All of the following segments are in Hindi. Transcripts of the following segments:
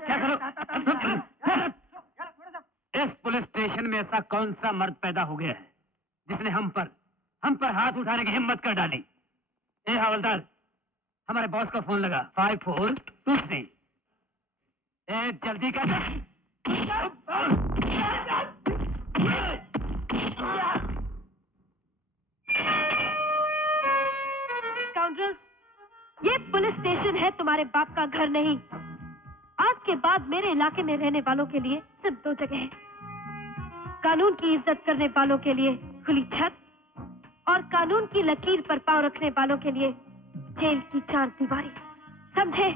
क्या करो? इस पुलिस स्टेशन में ऐसा कौन सा मर्द पैदा हो गया है जिसने हम पर हाथ उठाने की हिम्मत कर डाली? ए हवलदार, हमारे बॉस का फोन लगा 5423। जल्दी कर। स्काउंड्रल्स, ये पुलिस स्टेशन है, तुम्हारे बाप का घर नहीं। आज के बाद मेरे इलाके में रहने वालों के लिए सिर्फ 2 जगह है। कानून की इज्जत करने वालों के लिए खुली छत, और कानून की लकीर पर पांव रखने वालों के लिए जेल की 4 दीवारें। समझे?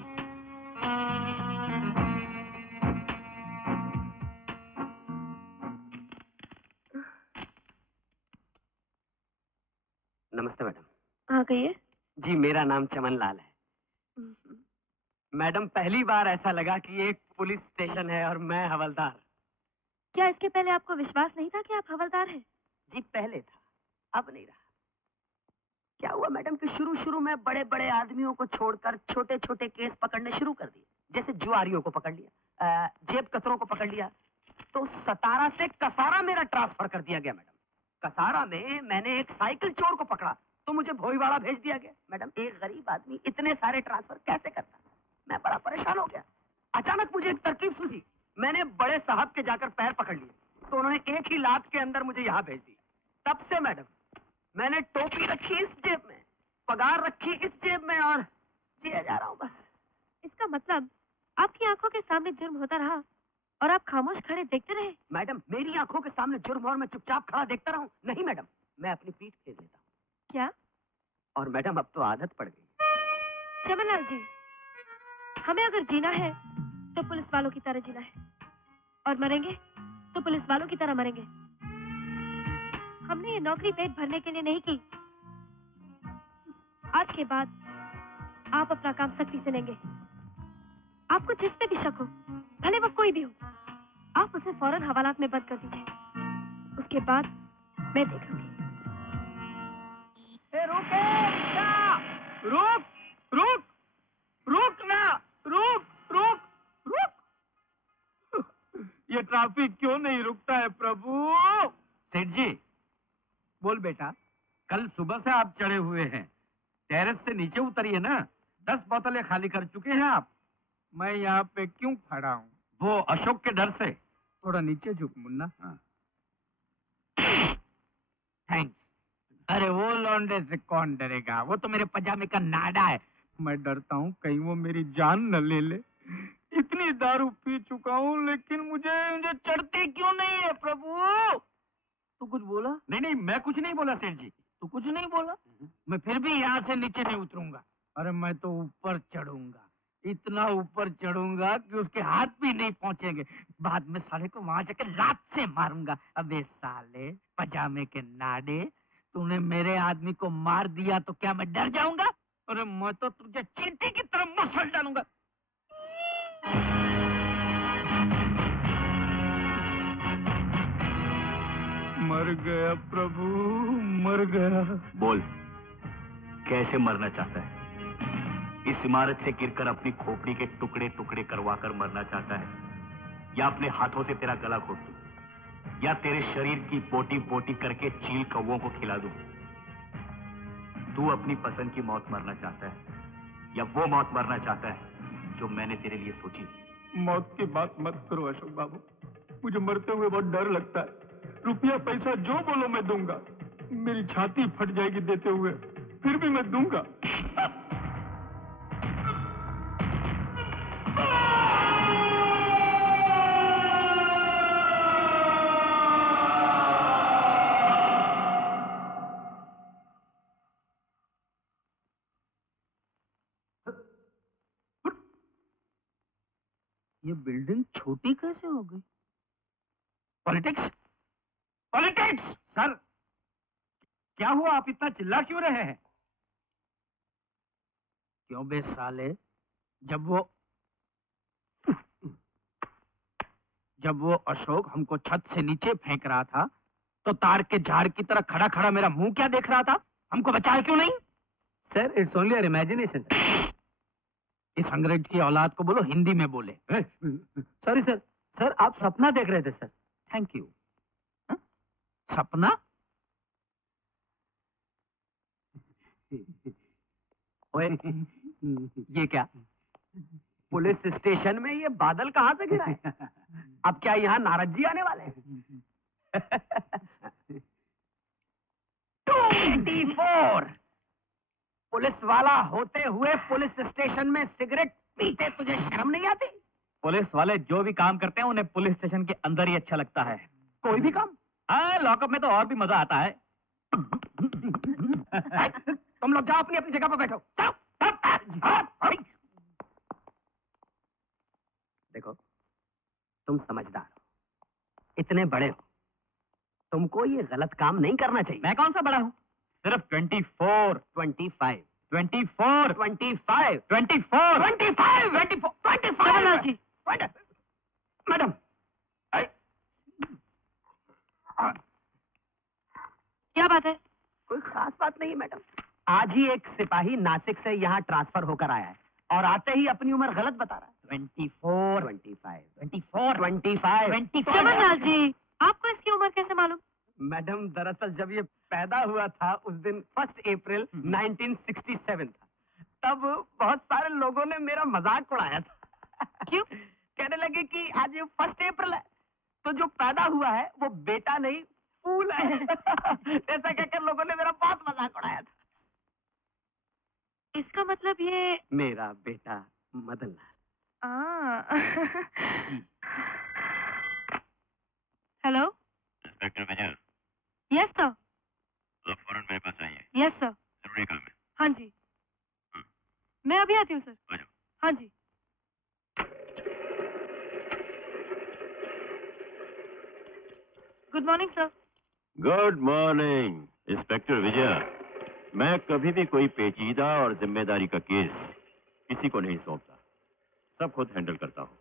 नमस्ते मैडम। आ गई है? जी, मेरा नाम चमन लाल है। मैडम, पहली बार ऐसा लगा कि एक पुलिस स्टेशन है और मैं हवलदार। क्या इसके पहले आपको विश्वास नहीं था कि आप हवलदार हैं? जी, पहले था, अब नहीं रहा। क्या हुआ मैडम कि शुरू में बड़े बड़े आदमियों को छोड़कर छोटे छोटे केस पकड़ने शुरू कर दिए। जैसे जुआरियों को पकड़ लिया, जेब कतरों को पकड़ लिया, तो सतारा से कसारा मेरा ट्रांसफर कर दिया गया मैडम। कसारा में मैंने एक साइकिल चोर को पकड़ा तो मुझे भोईवाड़ा भेज दिया गया। मैडम, एक गरीब आदमी इतने सारे ट्रांसफर कैसे करता? मैं बड़ा परेशान हो गया। अचानक मुझे एक तरकीब सूझी। मैंने बड़े साहब के जाकर पैर पकड़ लिए तो उन्होंने एक ही लात के अंदर मुझे यहाँ भेज दिया। तब से मैडम मैंने टोपी रखी इस जेब में, पगार रखी इस जेब में और जिया जा रहा हूँ बस। इसका मतलब आपकी आंखों के सामने जुर्म होता रहा और आप खामोश खड़े देखते रहे? मैडम, मेरी आंखों के सामने जुर्म और मैं चुपचाप खड़ा देखता रहूं? नहीं मैडम, मैं अपनी पीठ फेर लेता हूँ। क्या? और मैडम, अब तो आदत पड़ गई। चमनलाल जी, हमें अगर जीना है तो पुलिस वालों की तरह जीना है, और मरेंगे तो पुलिस वालों की तरह मरेंगे। हमने ये नौकरी पेट भरने के लिए नहीं की। आज के बाद आप अपना काम सख्ती से लेंगे। आपको जिस पे भी शक हो, भले वो कोई भी हो, आप उसे फौरन हवालात में बंद कर दीजिए। उसके बाद मैं देख लूंगी। रुक रुक रुक ना, रुक रुक रुक। ये ट्रैफिक क्यों नहीं रुकता है प्रभु? सेठ जी। बोल बेटा। कल सुबह से आप चढ़े हुए हैं, टेरेस से नीचे उतरिए ना। 10 बोतलें खाली कर चुके हैं आप। मैं यहाँ पे क्यों खड़ा हूँ? वो अशोक के डर से। थोड़ा नीचे झुक मुन्ना। हाँ। थैंक्स। अरे वो लौंडे से कौन डरेगा, वो तो मेरे पजामे का नाडा है। मैं डरता हूँ कहीं वो मेरी जान न ले ले। इतनी दारू पी चुका हूँ लेकिन मुझे चढ़ती क्यों नहीं है प्रभु? तू कुछ बोला? नहीं, मैं कुछ नहीं बोला सेठ जी। तू कुछ नहीं बोला? मैं फिर भी यहाँ से नीचे नहीं उतरूंगा। अरे मैं तो ऊपर चढ़ूंगा, इतना ऊपर चढ़ूंगा कि उसके हाथ भी नहीं पहुंचेंगे। बाद में साले को वहां जाकर लात से मारूंगा। अबे साले पजामे के नाडे, तूने मेरे आदमी को मार दिया तो क्या मैं डर जाऊंगा? अरे मैं तो तुझे चींटी की तरह मसल डालूंगा। मर गया प्रभु, मर गया। बोल, कैसे मरना चाहता है? इस इमारत से गिरकर अपनी खोपड़ी के टुकड़े टुकड़े करवाकर मरना चाहता है, या अपने हाथों से तेरा गला घोट दूं, या तेरे शरीर की बोटी बोटी करके चील कौवों को खिला दूं? तू अपनी पसंद की मौत मरना चाहता है, या वो मौत मरना चाहता है जो मैंने तेरे लिए सोची? मौत की बात मत करो अशोक बाबू, मुझे मरते हुए बहुत डर लगता है। रुपया पैसा जो बोलो मैं दूंगा। मेरी छाती फट जाएगी देते हुए, फिर भी मैं दूंगा। ये बिल्डिंग छोटी कैसे हो गई? Politics, politics! सर, क्या हुआ? आप इतना चिल्ला क्यों रहे हैं? क्यों बे साले, जब वो अशोक हमको छत से नीचे फेंक रहा था तो तार के झाड़ की तरह खड़ा खड़ा मेरा मुंह क्या देख रहा था? हमको बचाया क्यों नहीं? Sir it's only your imagination. इस अंग्रेज की औलाद को बोलो हिंदी में बोले। सॉरी सर, सर आप सपना देख रहे थे सर। Thank you. सपना? ओए, ये क्या? पुलिस स्टेशन में ये बादल कहाँ से गिरा है? अब क्या यहाँ नारद जी आने वाले हैं? 24 पुलिस वाला होते हुए पुलिस स्टेशन में सिगरेट पीते तुझे शर्म नहीं आती? पुलिस वाले जो भी काम करते हैं उन्हें पुलिस स्टेशन के अंदर ही अच्छा लगता है। कोई भी काम? हाँ, लॉकअप में तो और भी मजा आता है। तुम लोग जाओ अपनी अपनी जगह पर बैठो। जाओ। देखो, तुम समझदार हो, इतने बड़े हो, तुमको ये गलत काम नहीं करना चाहिए। मैं कौन सा बड़ा हूँ? सिर्फ 24, 25, 24, 25, 24, 25, जवाहरलाल जी। मैडम, क्या बात है? कोई खास बात नहीं है मैडम। आज ही एक सिपाही नासिक से यहाँ ट्रांसफर होकर आया है और आते ही अपनी उम्र गलत बता रहा है। 24, 25, 24, 25। जवाहरलाल जी, आपको इसकी उम्र कैसे मालूम? मैडम, दरअसल जब ये पैदा हुआ था उस दिन 1 अप्रैल 1967 था। तब बहुत सारे लोगों ने मेरा मजाक उड़ाया था। क्यों? कहने लगे कि आज 1 अप्रैल है तो जो पैदा हुआ है वो बेटा नहीं फूल है। ऐसा कहकर लोगों ने मेरा बहुत मजाक उड़ाया था। इसका मतलब ये मेरा बेटा मदनलाल। हेलो। इंस्पेक्टर विजय, यस सर। आप फौरन मेरे पास आइए। Yes sir. जरूरी काम है। हाँ जी, मैं अभी आती हूँ सर। आ जाओ। हाँ जी। Good morning sir. Good morning inspector Vijay. मैं कभी भी कोई पेचीदा और जिम्मेदारी का केस किसी को नहीं सौंपता, सब खुद हैंडल करता हूं।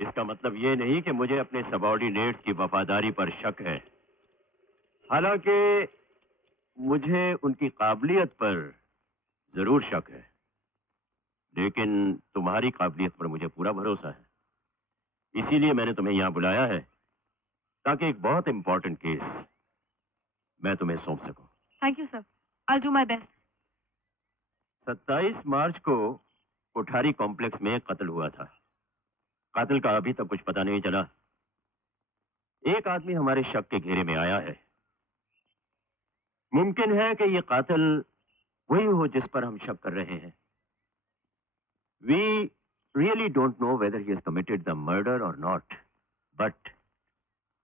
इसका मतलब ये नहीं कि मुझे अपने सबऑर्डिनेट्स की वफादारी पर शक है, हालांकि मुझे उनकी काबिलियत पर जरूर शक है, लेकिन तुम्हारी काबिलियत पर मुझे पूरा भरोसा है। इसीलिए मैंने तुम्हें यहां बुलाया है ताकि एक बहुत इंपॉर्टेंट केस मैं तुम्हें सौंप सकूं। Thank you sir, I do my best. 27 मार्च को कोठारी कॉम्प्लेक्स में कत्ल हुआ था। कातिल का अभी तक कुछ पता नहीं चला। एक आदमी हमारे शक के घेरे में आया है। मुमकिन है कि यह कातिल वही हो जिस पर हम शक कर रहे हैं। We really don't know whether he has committed the murder और not, but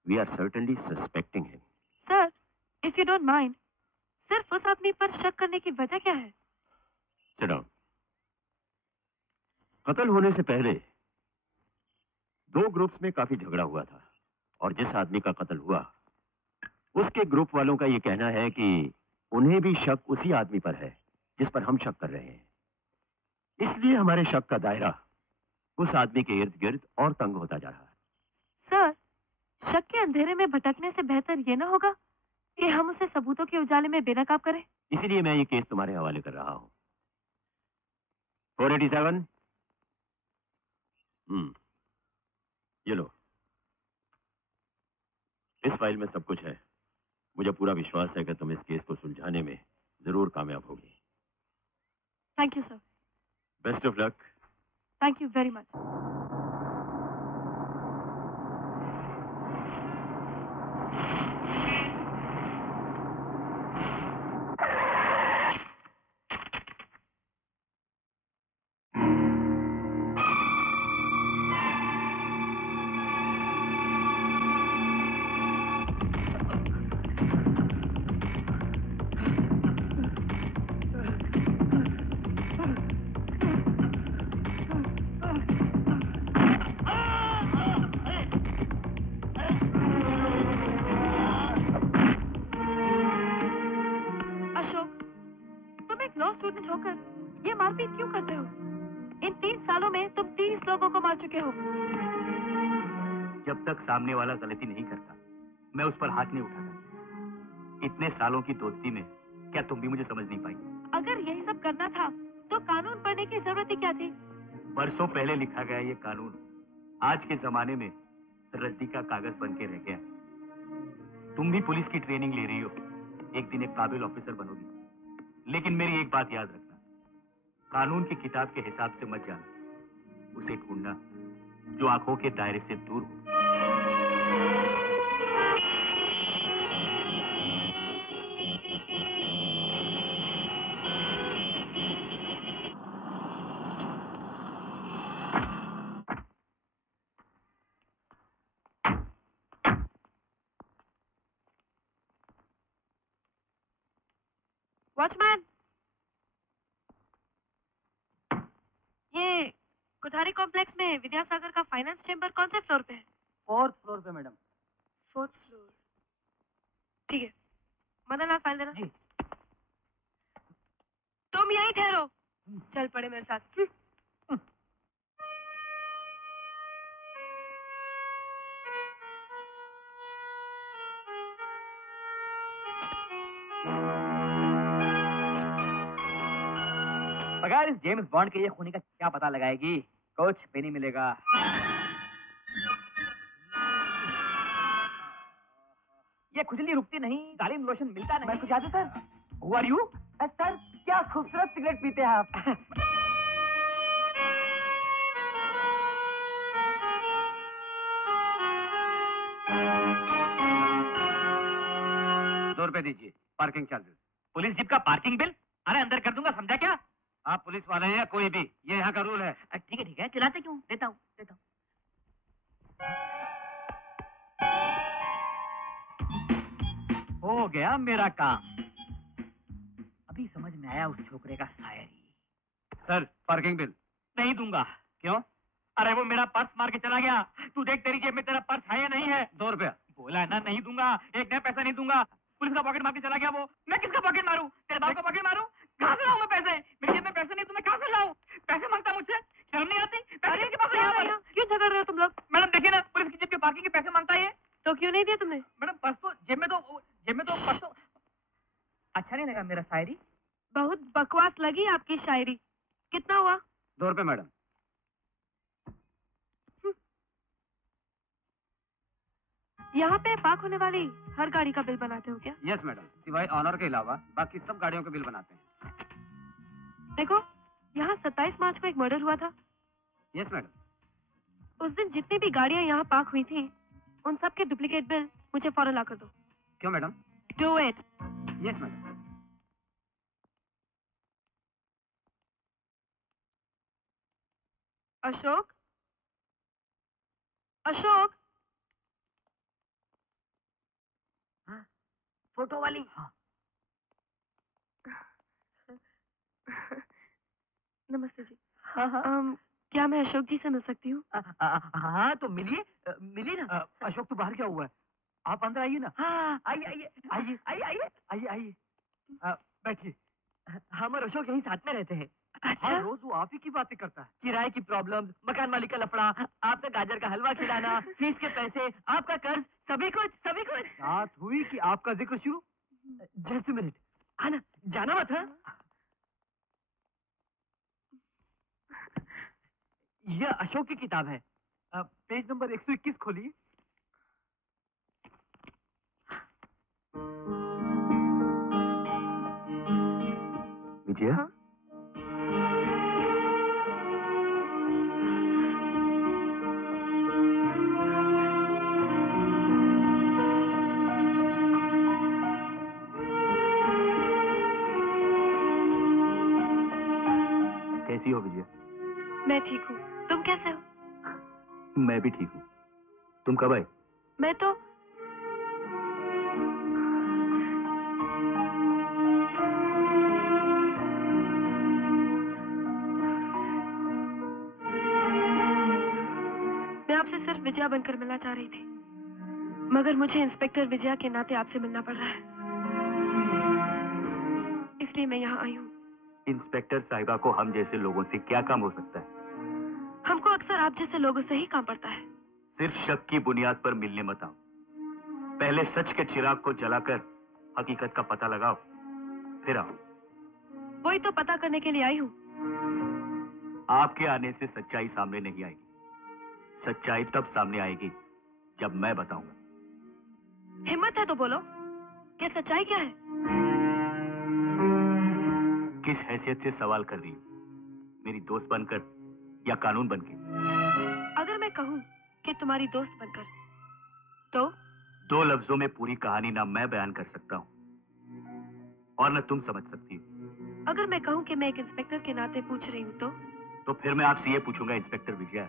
we are certainly suspecting him. Sir, if you don't mind, सिर्फ उस आदमी पर शक करने की वजह क्या है? Sit down. कत्ल होने से पहले 2 ग्रुप्स में काफी झगड़ा हुआ था और जिस आदमी का कत्ल हुआ उसके ग्रुप वालों का यह कहना है कि उन्हें भी शक उसी आदमी पर है जिस पर हम शक कर रहे हैं। इसलिए हमारे शक का दायरा उस आदमी के इर्द गिर्द और तंग होता जा रहा है। सर, शक के अंधेरे में भटकने से बेहतर ये ना होगा कि हम उसे सबूतों के उजाले में बेनकाब करें? इसीलिए मैं ये केस तुम्हारे हवाले कर रहा हूं। 487। ये लो, इस फाइल में सब कुछ है। मुझे पूरा विश्वास है कि तुम इस केस को सुलझाने में जरूर कामयाब होगी। Thank you sir. Best of luck. Thank you very much. Law student होकर ये मारपीट क्यों करते हो? इन 3 सालों में तुम 30 लोगों को मार चुके हो। जब तक सामने वाला गलती नहीं करता, मैं उस पर हाथ नहीं उठाता। इतने सालों की दोस्ती में क्या तुम भी मुझे समझ नहीं पाई? अगर यही सब करना था तो कानून पढ़ने की जरूरत ही क्या थी? बरसों पहले लिखा गया ये कानून आज के जमाने में रद्दी का कागज बन के रह गया। तुम भी पुलिस की ट्रेनिंग ले रही हो, एक दिन एक काबिल ऑफिसर बनोगी। लेकिन मेरी एक बात याद रखना, कानून की किताब के हिसाब से मत जाना, उसे ढूंढना जो आंखों के दायरे से दूर हो। वॉचमैन, ये कोठारी कॉम्प्लेक्स में विद्यासागर का फाइनेंस चेंबर कौन से फ्लोर पे है? 4th फ्लोर पे मैडम। 4th floor. ठीक है, मदन लाल फाइल देना। जी। तुम यहीं ठहरो, चल पड़े मेरे साथ। बगैर इस जेम्स बॉन्ड के ये खूनी का क्या पता लगाएगी? कुछ भी नहीं मिलेगा। ये खुजली रुकती नहीं, जालिम लोशन मिलता नहीं। मैं कुछ याद sir. Who are you? Sir, क्या खूबसूरत सिगरेट पीते हैं आप। 2 रुपए दीजिए, पार्किंग चार्जेस। पुलिस जीप का पार्किंग बिल? अरे अंदर कर दूंगा, समझा क्या? आप पुलिस वाले हैं या कोई भी, ये यहाँ का रूल है। ठीक है, चिल्लाते क्यों? देता हूँ। हो गया मेरा काम। अभी समझ में आया उस छोकरे का शायरी। Sir, parking bill. नहीं दूंगा। क्यों? अरे वो मेरा पर्स मार के चला गया। तू देख तेरी जेब में तेरा पर्स है या नहीं है? 2 रुपया। बोला है ना, नहीं दूंगा। एक नया पैसा नहीं दूंगा। पुलिस का पॉकेट मार के चला गया वो। मैं किसका पॉकेट मारूं? तेरे बाप का पॉकेट मारूं? कहाँ से लाऊं मैं पैसे? मेरी जेब में पैसे नहीं, तो मैं कहाँ से लाऊं? पैसे मांगता मुझसे, शर्म नहीं आती? पैसे किसके पास है यहाँ पर? क्यों झगड़ रहे हो तुम लोग? मैडम देखिए ना, पुलिस की जेब के पार्किंग के पैसे मांगता है ये। तो क्यों नहीं दिया तुमने? मैडम पर्स तो जेब में तो पर्स तो। अच्छा नहीं लगा मेरा शायरी? बहुत बकवास लगी आपकी शायरी। कितना हुआ? 2 रुपए मैडम। यहाँ पे पार्क होने वाली हर गाड़ी का बिल बनाते हो क्या? यस मैडम, सिवाय ऑनर के अलावा बाकी सब गाड़ियों के बिल बनाते हैं। देखो, यहाँ 27 मार्च को एक मर्डर हुआ था। Yes madam. उस दिन जितनी भी गाड़ियाँ यहाँ पार्क हुई थी, उन सब के डुप्लीकेट बिल मुझे फौरन ला कर दो। क्यों madam? Do it. Yes madam. Ashok, Ashok. हाँ, फोटो वाली। हाँ। नमस्ते जी। हाँ। क्या मैं अशोक जी से मिल सकती हूँ? हाँ तो मिलिए ना। अशोक तो बाहर क्या हुआ है? आप अंदर आइए ना। हाँ, आइए। बैठिए। हम और अशोक यहीं साथ में रहते हैं। अच्छा। रोज वो आप ही की बातें करता है। किराए की प्रॉब्लम, मकान मालिक का लफड़ा, आपका गाजर का हलवा खिलाना, फीस के पैसे, आपका कर्ज, सभी कुछ। बात हुई कि आपका जिक्र शुरू। जस्ट मिनट, आना, जाना मत। हाँ, यह अशोक की किताब है। पेज नंबर 121 खोलिए। विजया? हाँ? कैसी हो विजया? मैं ठीक हूँ, तुम कैसे हो? मैं भी ठीक हूँ। तुम कब आए? मैं तो आपसे सिर्फ विजया बनकर मिलना चाह रही थी, मगर मुझे इंस्पेक्टर विजया के नाते आपसे मिलना पड़ रहा है, इसलिए मैं यहाँ आई हूँ। इंस्पेक्टर साहिबा को हम जैसे लोगों से क्या काम हो सकता है? हमको अक्सर आप जैसे लोगों से ही काम पड़ता है। सिर्फ शक की बुनियाद पर मिलने मत आओ। पहले सच के चिराग को जलाकर हकीकत का पता लगाओ, फिर आओ। वही तो पता करने के लिए आई हूँ। आपके आने से सच्चाई सामने नहीं आएगी। सच्चाई तब सामने आएगी जब मैं बताऊंगा। हिम्मत है तो बोलो कि सच्चाई क्या है? किस हैसियत से सवाल कर रही हो? मेरी दोस्त बनकर या कानून बनके? अगर मैं कहूँ कि तुम्हारी दोस्त बनकर, तो? 2 लफ्जों में पूरी कहानी ना मैं बयान कर सकता हूँ और न तुम समझ सकती हो। अगर मैं कहूँ कि मैं एक इंस्पेक्टर के नाते पूछ रही हूँ, तो फिर मैं आपसे ये पूछूंगा इंस्पेक्टर विजया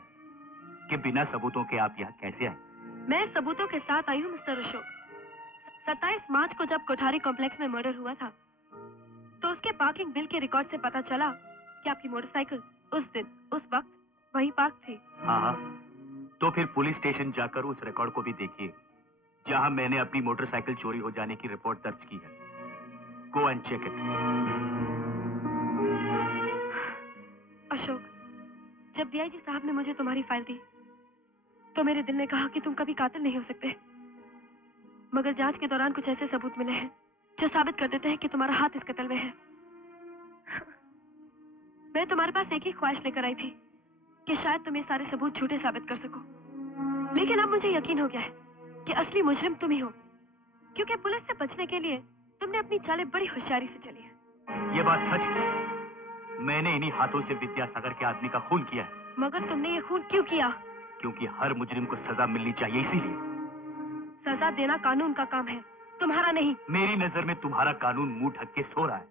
कि बिना सबूतों के आप यहाँ कैसे आए? मैं सबूतों के साथ आई हूँ मिस्टर अशोक। 27 मार्च को जब कोठारी कॉम्प्लेक्स में मर्डर हुआ था, तो उसके पार्किंग बिल के रिकॉर्ड से पता चला कि आपकी मोटरसाइकिल उस दिन उस वक्त वहीं पार्क थी। हाँ, तो फिर पुलिस स्टेशन जाकर उस रिकॉर्ड को भी देखिए जहां मैंने अपनी मोटरसाइकिल चोरी हो जाने की रिपोर्ट दर्ज की है। Go and check it. Ashok, जब डीआईजी साहब ने मुझे तुम्हारी फाइल दी, तो मेरे दिल ने कहा कि तुम कभी कातिल नहीं हो सकते। मगर जांच के दौरान कुछ ऐसे सबूत मिले हैं जो साबित कर देते हैं कि तुम्हारा हाथ इस कत्ल में है। मैं तुम्हारे पास एक ही ख्वाहिश लेकर आई थी कि शायद तुम ये सारे सबूत झूठे साबित कर सको, लेकिन अब मुझे यकीन हो गया है कि असली मुजरिम तुम ही हो, क्योंकि पुलिस से बचने के लिए तुमने अपनी चालें बड़ी होशियारी से चली है। ये बात सच है। मैंने इन्हीं हाथों से विद्यासागर के आदमी का खून किया है। मगर तुमने ये खून क्यों किया? क्योंकि हर मुजरिम को सजा मिलनी चाहिए, इसीलिए। सजा देना कानून का काम है, तुम्हारा नहीं। मेरी नजर में तुम्हारा कानून मुंह ढक के सो रहा है।